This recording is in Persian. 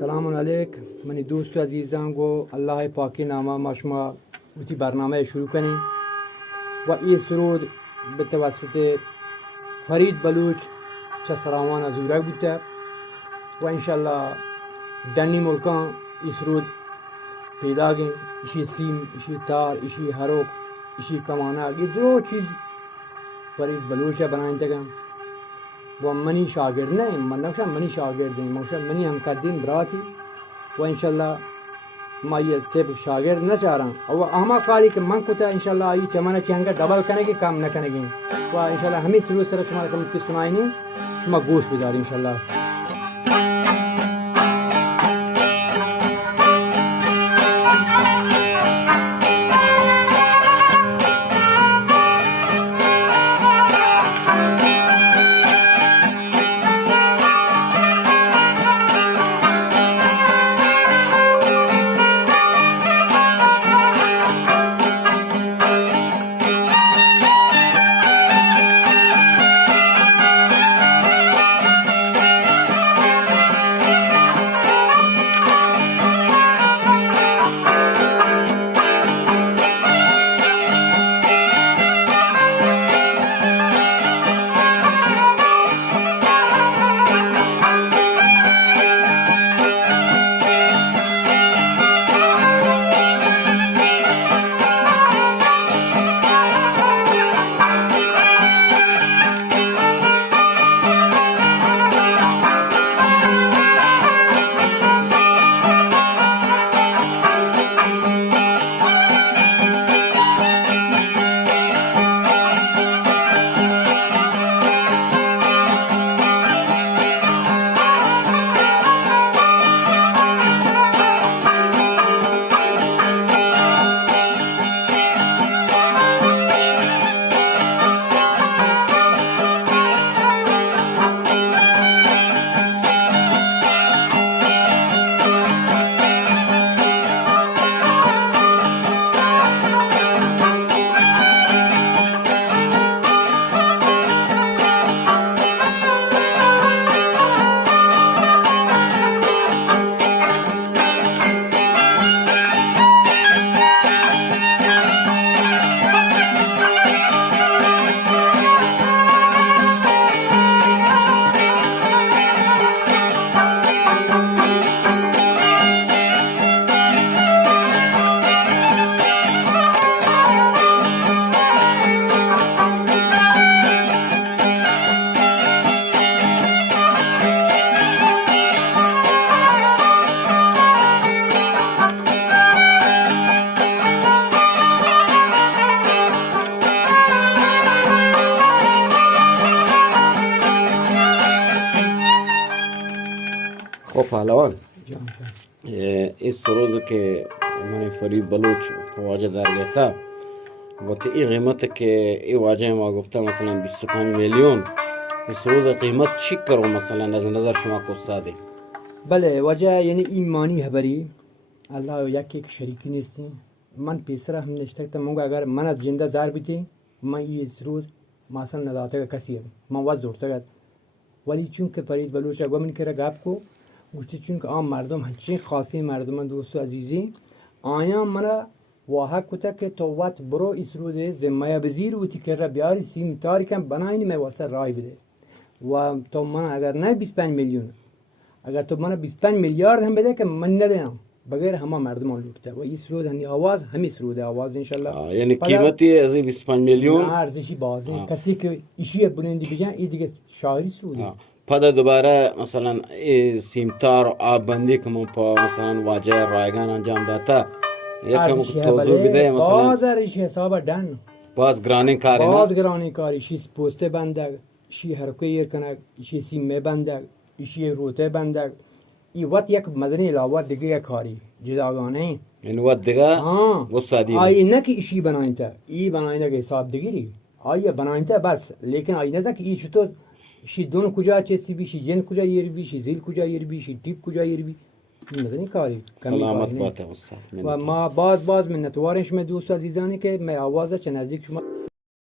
سلام علیک منی دوست عزیزان گو الله پاکی نامه ما شما وتی برنامه شروع کنیم و این سرود به توسط فرید بلوچ چه سرامان از اوره بوده و انشالله دنی ملکان این سرود پیدا گیم ایشی سیم ایشی تار ایشی هروک ایشی کمانه یہ دو چیز فرید بلوچ بناینده گم و منی شاگرد نه من نقشم منی شاگرد دیم منی هم کردیم براتی و انشالله ما یہ طب شاگرد نہ چاہ رہا اور اہما کاری کہ من کو انشالله ای چمنه چنگا ڈبل کرنے کی کام نہ کرنے کی و انشالله ہمیں شروع سے شما کم کی سنائیں شما گوش بدار انشالله پهلوان این سروزی که من فرید بلوچ واجه در گتا و این قیمت که این واجه ما گفته مثلا 25 میلیون این سروز قیمت چی کرو مثلا از نظر شما کستاده؟ بله وجه یعنی ایمانی هبری الله یکی که شریکی نیستیم من پیسره هم نشتکتم مونگا اگر من از جنده زار بیتی من این سرود مثلا نداته کسی هم من وز زورته ولی چون که فرید بلوچ گمن کرده گاب کو گوشتی چون که آن مردم هنچین خاصی مردم دوستو عزیزی آیا مرا واها کتا که تو وقت برو اسروده زمایه بزیر وتی که را بیاری سیم تاریکم بناینی می واسه رای بده و تو من اگر نه 25 میلیون اگر تو من 25 میلیارد هم بده که من ندهم بغیر همه مردم لوٹتا و اسرود هنی آواز همی سرود آواز انشالله یعنی قیمتی از 25 میلیون نه ارزشی بازی کسی که ایشی بلندی بجن این دیگه شاعری سروده پدا دوباره مثلا سیمتار و آب بندی که من پا مثلا واجه رایگان انجام داتا یکم توضیح بده مثلا باز ارش حساب دن باز گرانی کاری نه باز گرانی کاری شیش پوسته بنده شی هرکو ایر کنه شی سیمه بنده شی روته بنده ای وقت یک مدنی علاوه دیگه یک کاری جداگانه این وقت دیگه گستادی آئی نه که ایشی بناینته ای بناینده که حساب دیگری آئی بناینته بس لیکن آئی نه که ای چطور شی دون کجا چستی بی شی جن کجا یری بی شی زیل کجا یری بی شی ٹیپ کجا یری بی این کاری سلامت باته استاد و ما باز منتوارش من دوست عزیزانی که می آوازه چه نزدیک شما